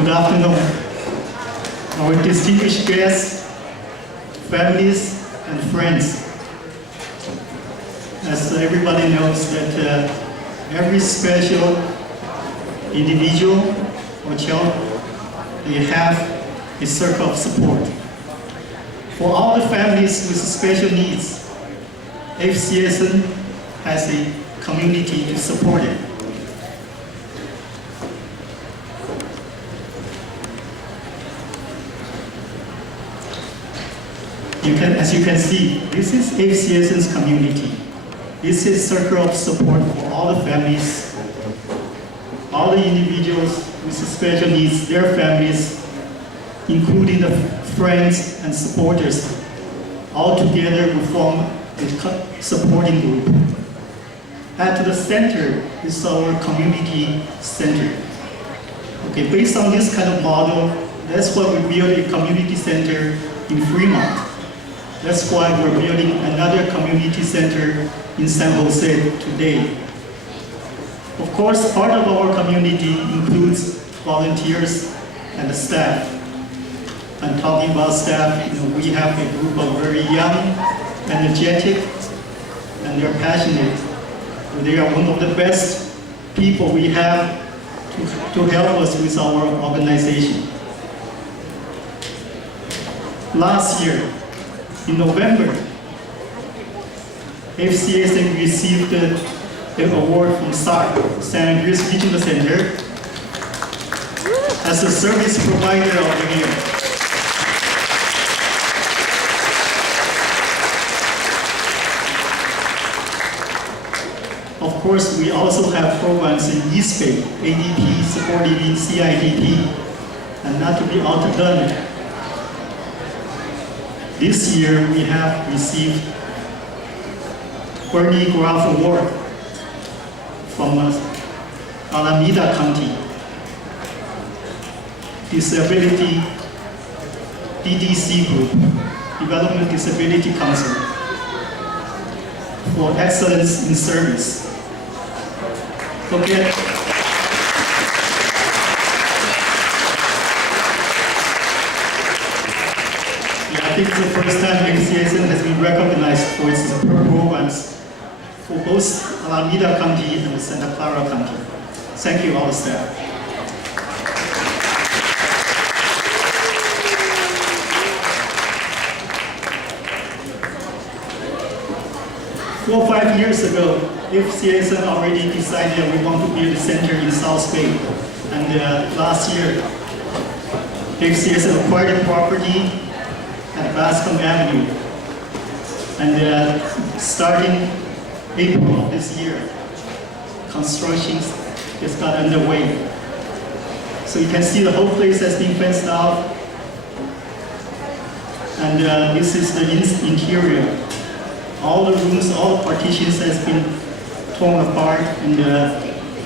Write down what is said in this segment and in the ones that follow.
Good afternoon. Our distinguished guests, families, and friends. As everybody knows that every special individual or child, they have a circle of support. For all the families with special needs, FCSN has a community to support it. As you can see, this is FCSN's community. This is circle of support for all the families, all the individuals with special needs, their families, including the friends and supporters. All together we form a supporting group. At the center is our community center. Okay, based on this kind of model, that's why we built a community center in Fremont. That's why we're building another community center in San Jose today. Of course, part of our community includes volunteers and the staff. I'm talking about staff, we have a group of very young, energetic, and they're passionate. They are one of the best people we have to help us with our organization. Last year, in November, FCSN received an award from SAR, San Andreas Regional Center, as a service provider of the year. Of course, we also have programs in East Bay, ADP, Support Living, CIDP, and not to be outdone, this year we have received Bernie Graf Award from Alameda County, Disability DDC Group, Development Disability Council, for excellence in service. Okay. I think it's the first time FCSN has been recognized for its programs for both Alameda County and Santa Clara County. Thank you, all the staff. Four or 5 years ago, FCSN already decided that we want to build a center in South Bay. And last year, FCSN acquired property at Bascom Avenue. And starting April of this year, construction has got underway. So you can see the whole place has been fenced out. And this is the interior. All the rooms, all the partitions has been torn apart, and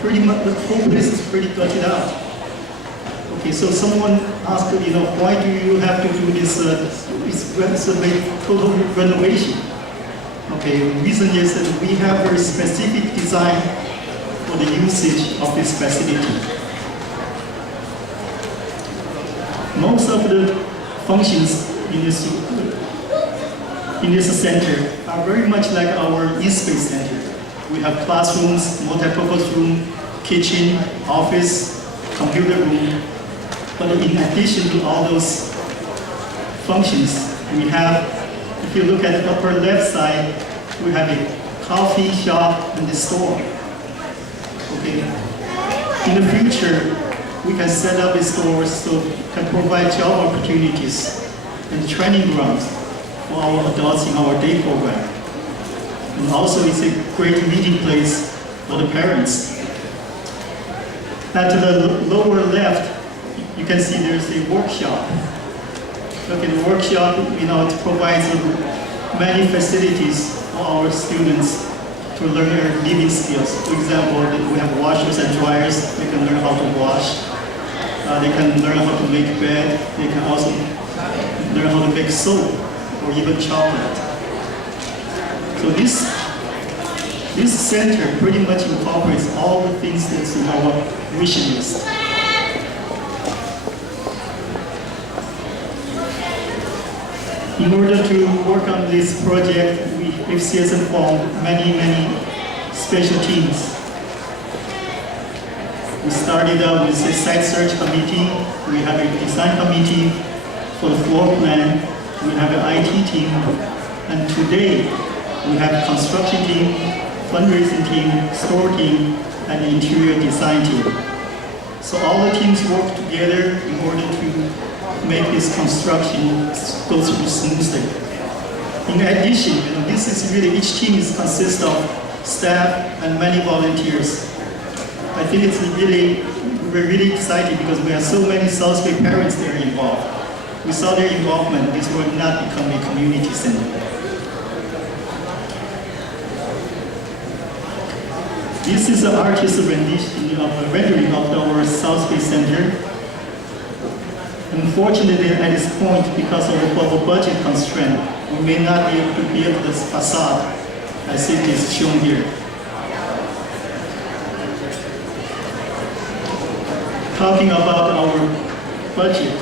pretty much the whole place is pretty gutted out. Okay, so someone asked, why do you have to do this total renovation? Okay, the reason is that we have very specific design for the usage of this facility. Most of the functions in this center are very much like our East Bay Center. We have classrooms, multi-purpose room, kitchen, office, computer room. But in addition to all those functions, we have, if you look at the upper left side, we have a coffee shop and a store. Okay. In the future, we can set up a store so can provide job opportunities and training grounds for our adults in our day program. And also it's a great meeting place for the parents. At the lower left, you can see there's a workshop. Look at the workshop, it provides many facilities for our students to learn their living skills. For example, we have washers and dryers. They can learn how to wash. They can learn how to make bed. They can also learn how to make soap or even chocolate. So this center pretty much incorporates all the things that's in our mission list. In order to work on this project, FCSN formed many special teams. We started out with a site search committee. We have a design committee for the floor plan. We have an IT team. And today, we have construction team, fundraising team, store team, and interior design team. So all the teams work together in order to make this construction go through smoothly. In addition, this is really, each team consists of staff and many volunteers. I think we're really excited because we have so many South Bay parents that are involved. Without their involvement, this will not become a community center. This is an artist's rendition of a rendering of our South Bay Center. Unfortunately, at this point, because of our budget constraint, we may not be able to build this facade as it is shown here. Talking about our budget.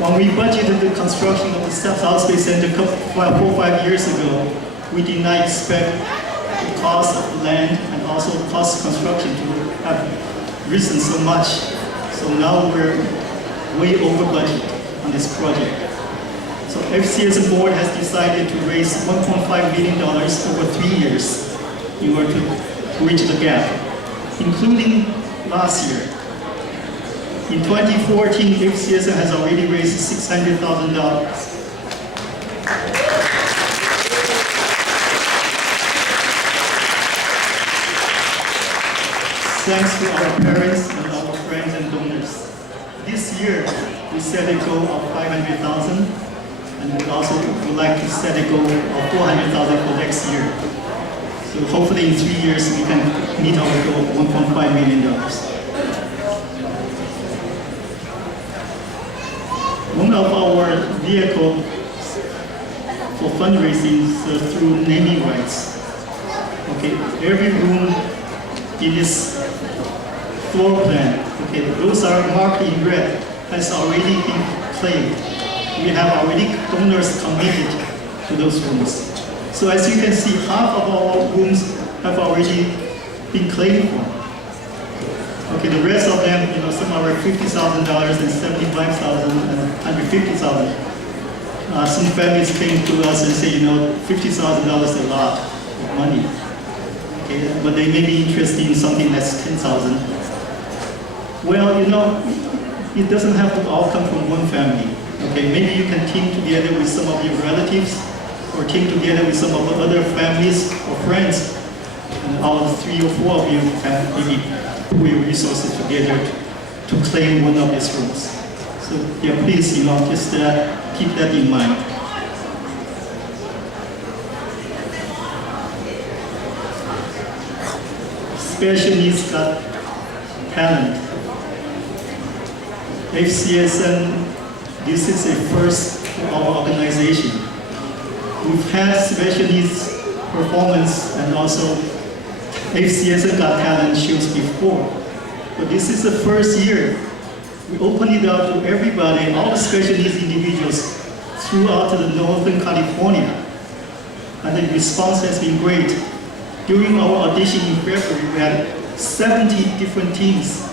When we budgeted the construction of the South Bay Center 4 or 5 years ago, we did not expect the cost of land and also the cost of construction to have risen so much. So now we're way over budget on this project. So FCSN board has decided to raise $1.5 million over 3 years in order to bridge the gap, including last year. In 2014, FCSN has already raised $600,000. Thanks to our parents and our friends and donors. This year, we set a goal of $500,000, and we also would like to set a goal of $400,000 for next year. So hopefully in 3 years, we can meet our goal of $1.5 million. One of our vehicles for fundraising is through naming rights. Okay, every room in this floor plan, okay, those are marked in red, has already been claimed. We have already donors committed to those rooms. So as you can see, half of our rooms have already been claimed for. Okay, the rest of them, some are $50,000 and $75,000 and $150,000. Some families came to us and say, $50,000 is a lot of money. Okay, but they may be interested in something that's $10,000. Well, it doesn't have to all come from one family. Okay, maybe you can team together with some of your relatives, or team together with some of the other families or friends, and all 3 or 4 of you can maybe pool your resources together to claim one of these rooms. So yeah, please, just keep that in mind. Special needs got talent. FCSN, this is a first for our organization. We've had special needs performance and also FCSN Got Talent shows before. But this is the first year we opened it up to everybody, all the special needs individuals throughout the Northern California. And the response has been great. During our audition in February, we had 70 different teams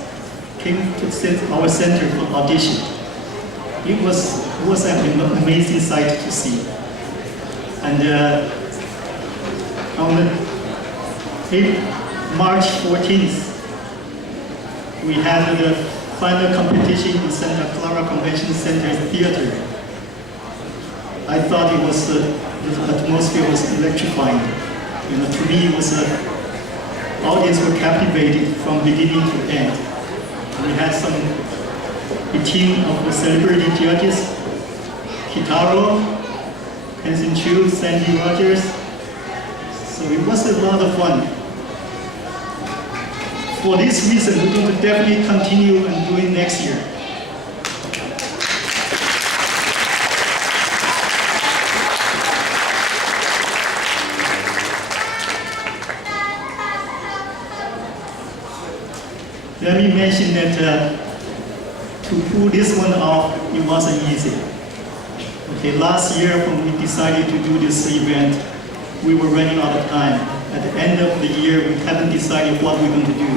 came to our center for audition. It was an amazing sight to see. And on March 14th, we had the final competition in Santa Clara Convention Center Theater. I thought the atmosphere was electrifying. To me, it was the audience were captivated from beginning to end. We had a team of celebrity judges, Kitaro, Hanson Chu, Sandy Rogers. So it was a lot of fun. For this reason, we're going to definitely continue and do it next year. Let me mention that to pull this one off, it wasn't easy. Okay, last year when we decided to do this event, we were running out of time. At the end of the year, we haven't decided what we're going to do.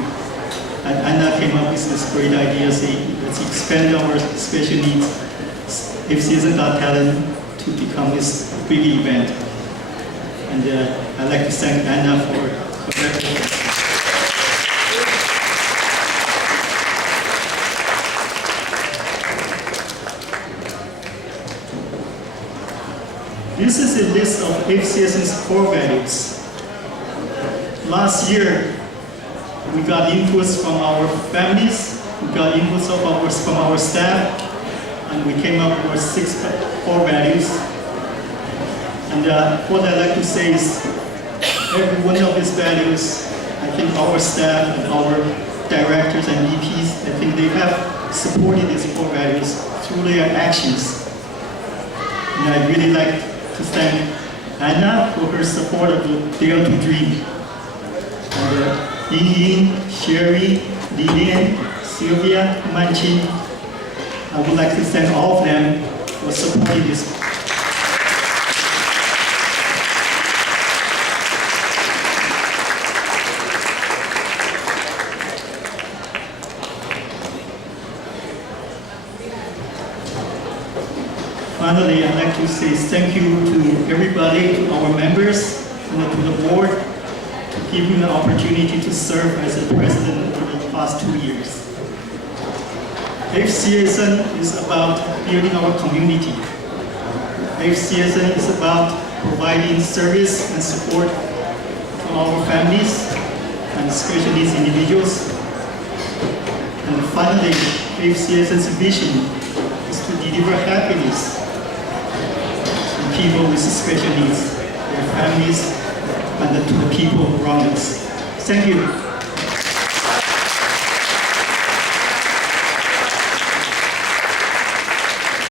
And Anna came up with this great idea, saying, let's expand our special needs FCSN Got Talent to become this big event. And I'd like to thank Anna for her efforts. This is a list of FCSN's core values. Last year, we got inputs from our families, we got inputs from our staff, and we came up with 6 core values. And what I'd like to say is, every one of these values, I think our staff and our directors and VPs, I think they have supported these core values through their actions. And I really like to thank Anna for her support of the Dare to Dream. And Ying, Sherry, Lilian, Sylvia, Manchin, I would like to thank all of them for supporting this. Finally, I'd like to say thank you to everybody, to our members, and to the board, to give me the opportunity to serve as the president for the past 2 years. FCSN is about building our community. FCSN is about providing service and support to our families and special needs individuals. And finally, FCSN's vision is to deliver happiness to people with special needs, their families, and to the people around us. Thank you.